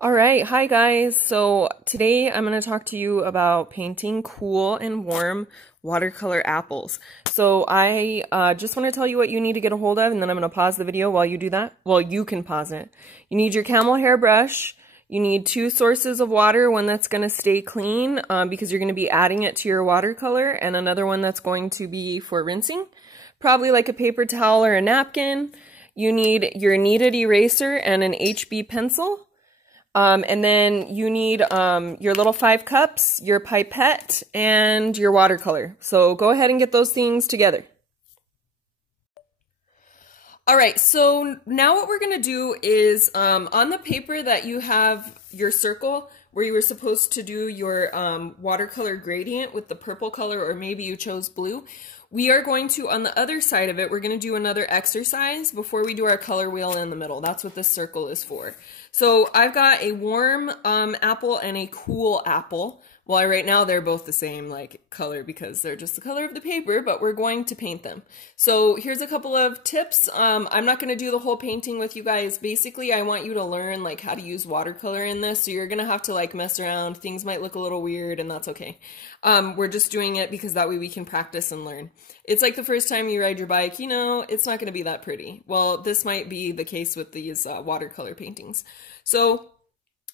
All right, hi guys. So today I'm going to talk to you about painting cool and warm watercolor apples. So I just want to tell you what you need to get a hold of, and then I'm going to pause the video while you do that. Well, you can pause it. You need your camel hair brush. You need 2 sources of water, one that's going to stay clean because you're going to be adding it to your watercolor, and another one that's going to be for rinsing. Probably like a paper towel or a napkin. You need your kneaded eraser and an HB pencil. And then you need your little 5 cups, your pipette, and your watercolor. So go ahead and get those things together. All right, so now what we're going to do is on the paper that you have your circle where you were supposed to do your watercolor gradient with the purple color, or maybe you chose blue, we are going to, on the other side of it, we're going to do another exercise before we do our color wheel in the middle. That's what this circle is for. So I've got a warm apple and a cool apple. Well, right now they're both the same like color because they're just the color of the paper, but we're going to paint them. So here's a couple of tips. I'm not going to do the whole painting with you guys. Basically, I want you to learn like how to use watercolor in this. So you're going to have to like mess around. Things might look a little weird, and that's okay. We're just doing it because that way we can practice and learn. It's like the first time you ride your bike, you know, it's not going to be that pretty. Well, this might be the case with these watercolor paintings. So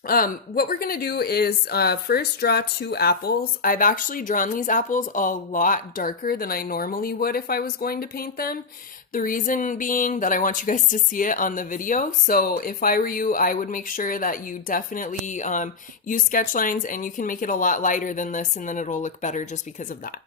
what we're going to do is first draw 2 apples. I've actually drawn these apples a lot darker than I normally would if I was going to paint them. The reason being that I want you guys to see it on the video. So if I were you, I would make sure that you definitely use sketch lines, and you can make it a lot lighter than this, and then it'll look better just because of that.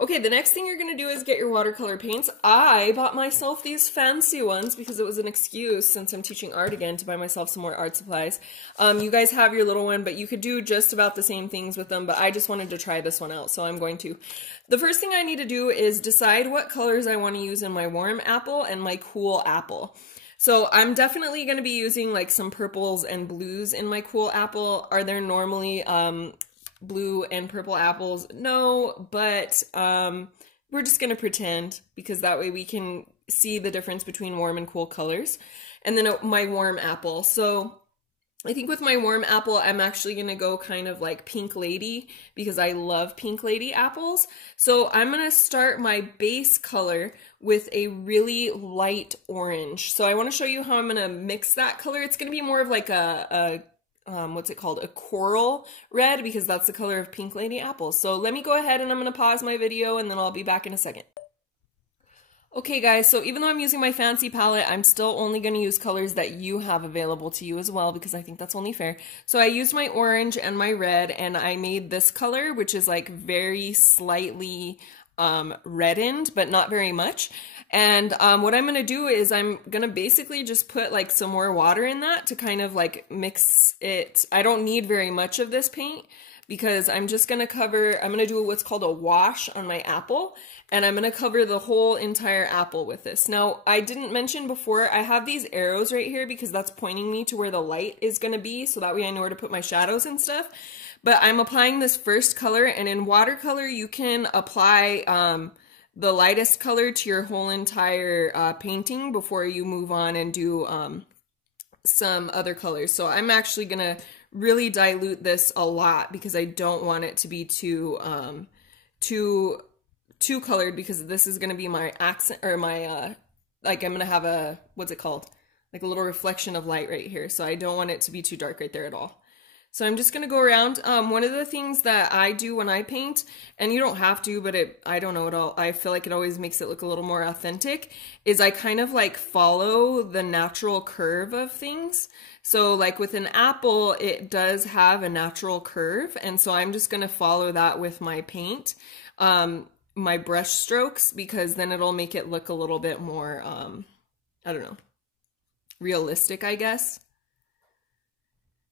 Okay, the next thing you're going to do is get your watercolor paints. I bought myself these fancy ones because it was an excuse, since I'm teaching art again, to buy myself some more art supplies. You guys have your little one, but you could do just about the same things with them, but I just wanted to try this one out, so I'm going to. The first thing I need to do is decide what colors I want to use in my warm apple and my cool apple. So I'm definitely going to be using like some purples and blues in my cool apple. Are there normally blue and purple apples? No, but we're just gonna pretend, because that way we can see the difference between warm and cool colors. And then my warm apple. So I think with my warm apple, I'm actually gonna go kind of like Pink Lady, because I love Pink Lady apples. So I'm gonna start my base color with a really light orange. So I want to show you how I'm gonna mix that color. It's gonna be more of like a what's it called? A coral red, because that's the color of Pink Lady apples. So let me go ahead and I'm going to pause my video, and then I'll be back in a second. Okay guys, so even though I'm using my fancy palette, I'm still only going to use colors that you have available to you as well, because I think that's only fair. So I used my orange and my red, and I made this color, which is like very slightly reddened, but not very much. And what I'm going to do is I'm going to basically just put like some more water in that to kind of like mix it. I don't need very much of this paint, because I'm just going to cover, I'm going to do what's called a wash on my apple, and I'm going to cover the whole entire apple with this. Now, I didn't mention before, I have these arrows right here because that's pointing me to where the light is going to be, so that way I know where to put my shadows and stuff. But I'm applying this first color, and in watercolor you can apply the lightest color to your whole entire painting before you move on and do some other colors. So I'm actually going to really dilute this a lot, because I don't want it to be too colored, because this is going to be my accent, or my like I'm going to have a, what's it called? Like a little reflection of light right here. So I don't want it to be too dark right there at all. So I'm just going to go around. One of the things that I do when I paint, and you don't have to, but I don't know, I feel like it always makes it look a little more authentic, is I kind of like follow the natural curve of things. So like with an apple, it does have a natural curve, and so I'm just going to follow that with my paint, my brush strokes, because then it'll make it look a little bit more, I don't know, realistic, I guess.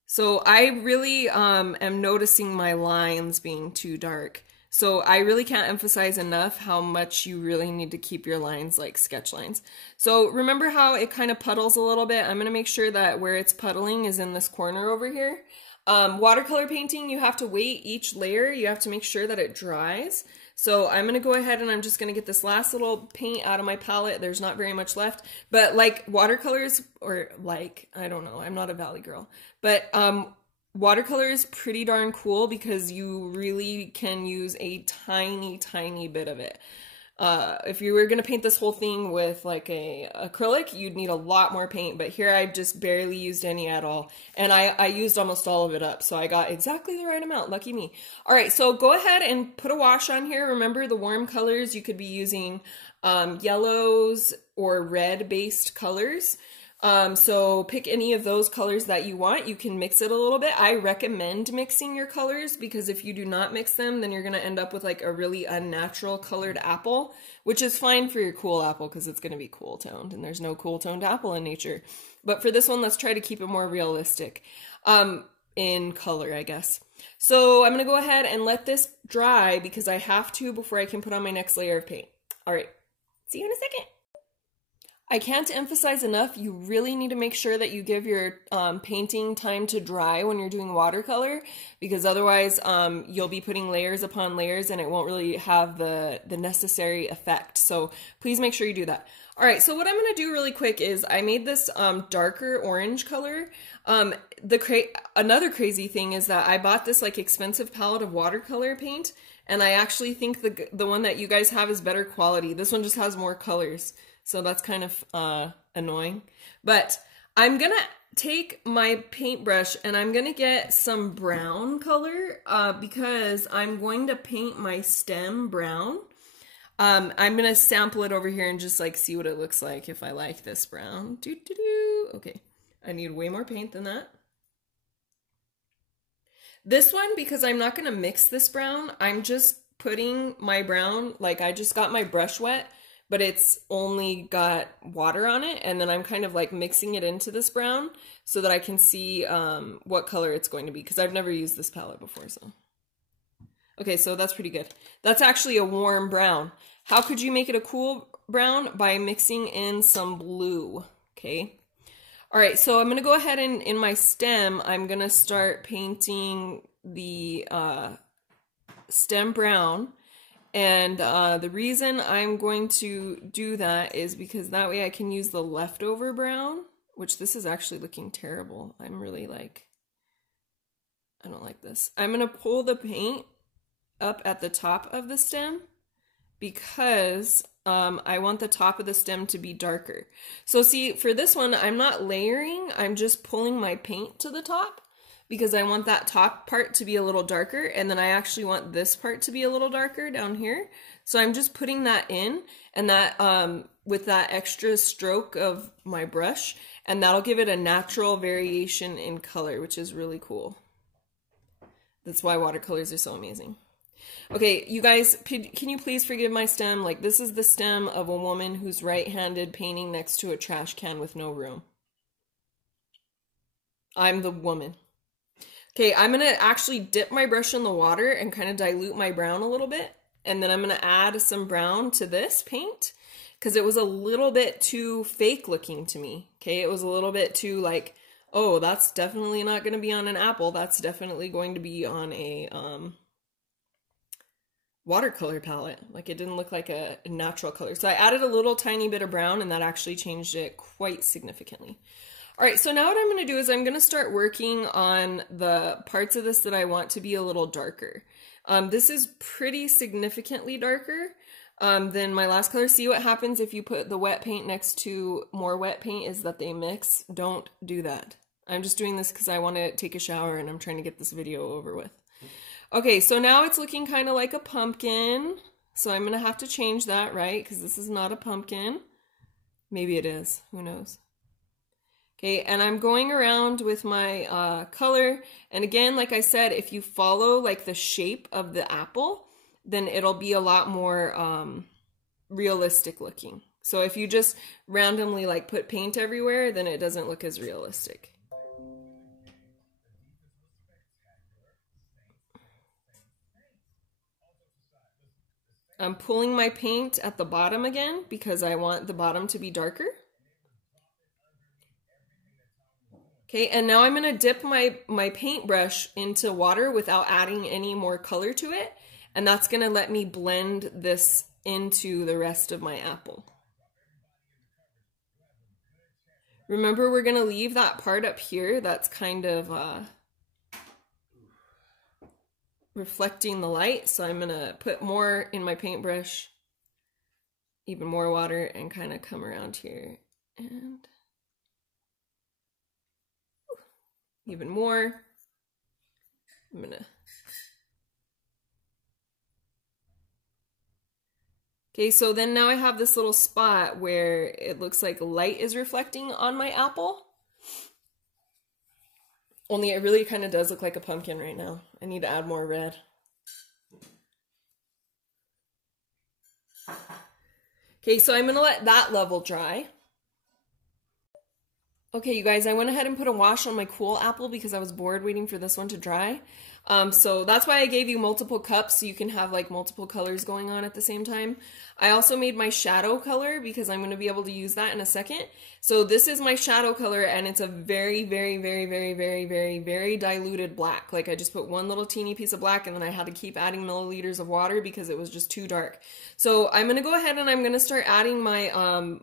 So I really am noticing my lines being too dark. So I really can't emphasize enough how much you really need to keep your lines like sketch lines. So remember how it kind of puddles a little bit? I'm going to make sure that where it's puddling is in this corner over here. Watercolor painting, you have to wait each layer. You have to make sure that it dries. So I'm going to go ahead and I'm just going to get this last little paint out of my palette. There's not very much left, but like watercolors, or like, I don't know, I'm not a Valley girl, but watercolor is pretty darn cool because you really can use a tiny, tiny bit of it. If you were going to paint this whole thing with like a acrylic, you'd need a lot more paint, but here I just barely used any at all. And I used almost all of it up, so I got exactly the right amount. Lucky me. All right, so go ahead and put a wash on here. Remember the warm colors, you could be using yellows or red-based colors. So pick any of those colors that you want. You can mix it a little bit. I recommend mixing your colors because if you do not mix them, then you're going to end up with like a really unnatural colored apple, which is fine for your cool apple because it's going to be cool toned and there's no cool toned apple in nature. But for this one, let's try to keep it more realistic, in color, I guess. So I'm going to go ahead and let this dry because I have to before I can put on my next layer of paint. All right, see you in a second. I can't emphasize enough, you really need to make sure that you give your painting time to dry when you're doing watercolor, because otherwise you'll be putting layers upon layers and it won't really have the necessary effect. So please make sure you do that. All right, so what I'm going to do really quick is I made this darker orange color. Another crazy thing is that I bought this like expensive palette of watercolor paint, and I actually think the one that you guys have is better quality. This one just has more colors. So that's kind of annoying. But I'm going to take my paintbrush and I'm going to get some brown color because I'm going to paint my stem brown. I'm going to sample it over here and just like see what it looks like if I like this brown. Okay, I need way more paint than that. This one, because I'm not going to mix this brown, I'm just putting my brown, like I just got my brush wet, but it's only got water on it, and then I'm kind of like mixing it into this brown so that I can see what color it's going to be, because I've never used this palette before. So okay, so that's pretty good. That's actually a warm brown. How could you make it a cool brown? By mixing in some blue, okay? All right, so I'm gonna go ahead and in my stem, I'm gonna start painting the stem brown. And the reason I'm going to do that is because that way I can use the leftover brown, which this is actually looking terrible. I'm really like, I don't like this. I'm going to pull the paint up at the top of the stem because I want the top of the stem to be darker. So see, for this one, I'm not layering, I'm just pulling my paint to the top, because I want that top part to be a little darker, and then I actually want this part to be a little darker down here. So I'm just putting that in, and that with that extra stroke of my brush, and that'll give it a natural variation in color, which is really cool. That's why watercolors are so amazing. Okay, you guys, can you please forgive my stem? Like, this is the stem of a woman who's right-handed painting next to a trash can with no room. I'm the woman. Okay, I'm going to actually dip my brush in the water and kind of dilute my brown a little bit. And then I'm going to add some brown to this paint because it was a little bit too fake looking to me. Okay, it was a little bit too like, oh, that's definitely not going to be on an apple. That's definitely going to be on a watercolor palette. Like, it didn't look like a natural color. So I added a little tiny bit of brown, and that actually changed it quite significantly. All right, so now what I'm going to do is I'm going to start working on the parts of this that I want to be a little darker. This is pretty significantly darker than my last color. See what happens if you put the wet paint next to more wet paint is that they mix. Don't do that. I'm just doing this because I want to take a shower and I'm trying to get this video over with. Okay, so now it's looking kind of like a pumpkin. So I'm going to have to change that, right? Because this is not a pumpkin. Maybe it is. Who knows? Okay, and I'm going around with my color, and again, like I said, if you follow like the shape of the apple, then it'll be a lot more realistic looking. So if you just randomly like put paint everywhere, then it doesn't look as realistic. I'm pulling my paint at the bottom again because I want the bottom to be darker. Okay, and now I'm going to dip my paintbrush into water without adding any more color to it. and that's gonna let me blend this into the rest of my apple. Remember, we're gonna leave that part up here that's kind of reflecting the light, so I'm gonna put more in my paintbrush, even more water, and kind of come around here and even more. I'm gonna, okay, so then now I have this little spot where it looks like light is reflecting on my apple. Only it really kind of does look like a pumpkin right now. I need to add more red. Okay, so I'm going to let that level dry. Okay, you guys, I went ahead and put a wash on my cool apple because I was bored waiting for this one to dry. So that's why I gave you multiple cups, so you can have like multiple colors going on at the same time. I also made my shadow color because I'm going to be able to use that in a second. So this is my shadow color, and it's a very, very, very, very, very, very, very diluted black. Like I just put one little teeny piece of black, and then I had to keep adding milliliters of water because it was just too dark. So I'm going to go ahead and I'm going to start adding my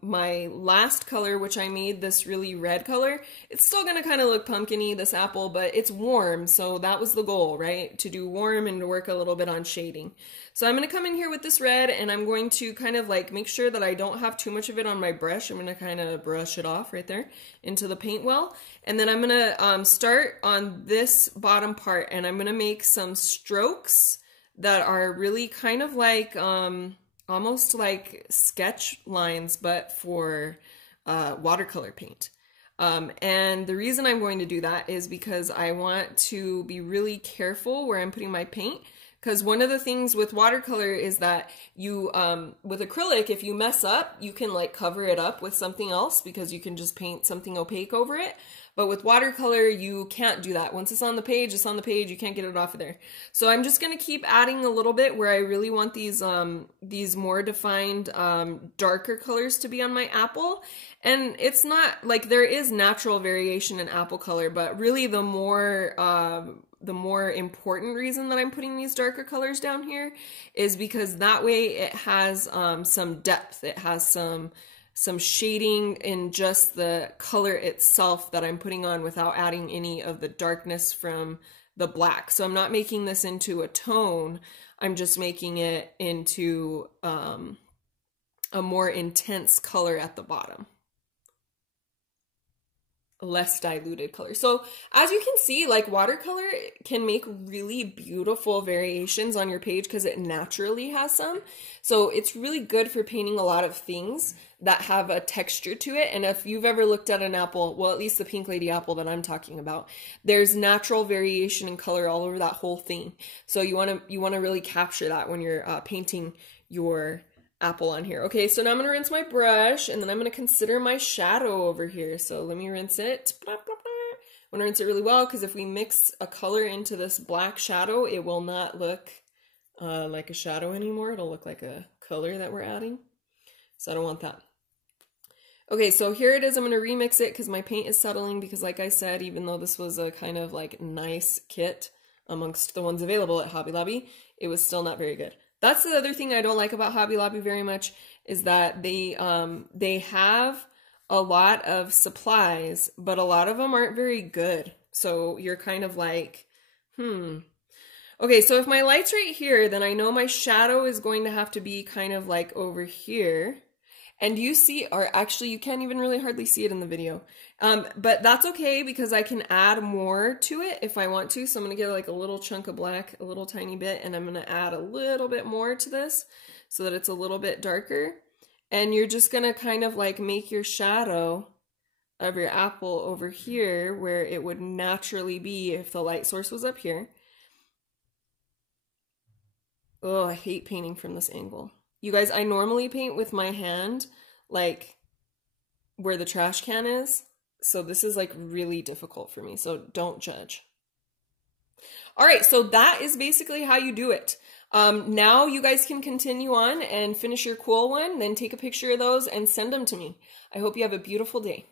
my last color, which I made this really red color. It's still going to kind of look pumpkin-y, this apple, but it's warm, so that was the goal, right? To do warm and to work a little bit on shading. So I'm going to come in here with this red, and I'm going to kind of like make sure that I don't have too much of it on my brush. I'm going to kind of brush it off right there into the paint well. And then I'm going to start on this bottom part, and I'm going to make some strokes that are really kind of like almost like sketch lines, but for watercolor paint. And the reason I'm going to do that is because I want to be really careful where I'm putting my paint. Because one of the things with watercolor is that you, with acrylic, if you mess up, you can like cover it up with something else because you can just paint something opaque over it. But with watercolor, you can't do that. Once it's on the page, it's on the page. You can't get it off of there. So I'm just going to keep adding a little bit where I really want these more defined, darker colors to be on my apple. And it's not like there is natural variation in apple color, but really the more important reason that I'm putting these darker colors down here is because that way it has some depth. It has some shading in just the color itself that I'm putting on without adding any of the darkness from the black. So I'm not making this into a tone. I'm just making it into a more intense color at the bottom. Less diluted color. So as you can see, like watercolor can make really beautiful variations on your page because it naturally has some. So it's really good for painting a lot of things that have a texture to it. And if you've ever looked at an apple, well, at least the Pink Lady apple that I'm talking about, there's natural variation in color all over that whole thing. So you want to really capture that when you're painting your apple on here. Okay, so now I'm going to rinse my brush, and then I'm going to consider my shadow over here. So let me rinse it. I'm going to rinse it really well because if we mix a color into this black shadow, it will not look like a shadow anymore. It'll look like a color that we're adding. So I don't want that. Okay, so here it is. I'm going to remix it because my paint is settling because like I said, even though this was a kind of like nice kit amongst the ones available at Hobby Lobby, it was still not very good. That's the other thing I don't like about Hobby Lobby very much is that they have a lot of supplies, but a lot of them aren't very good. So you're kind of like, Okay, so if my light's right here, then I know my shadow is going to have to be kind of like over here. And you see, or actually you can't even really hardly see it in the video. But that's okay because I can add more to it if I want to. So I'm going to get like a little chunk of black, a little tiny bit, and I'm going to add a little bit more to this so that it's a little bit darker. And you're just going to kind of like make your shadow of your apple over here where it would naturally be if the light source was up here. Oh, I hate painting from this angle. You guys, I normally paint with my hand, like where the trash can is. So this is like really difficult for me. So don't judge. All right, so that is basically how you do it. Now you guys can continue on and finish your cool one, then take a picture of those and send them to me. I hope you have a beautiful day.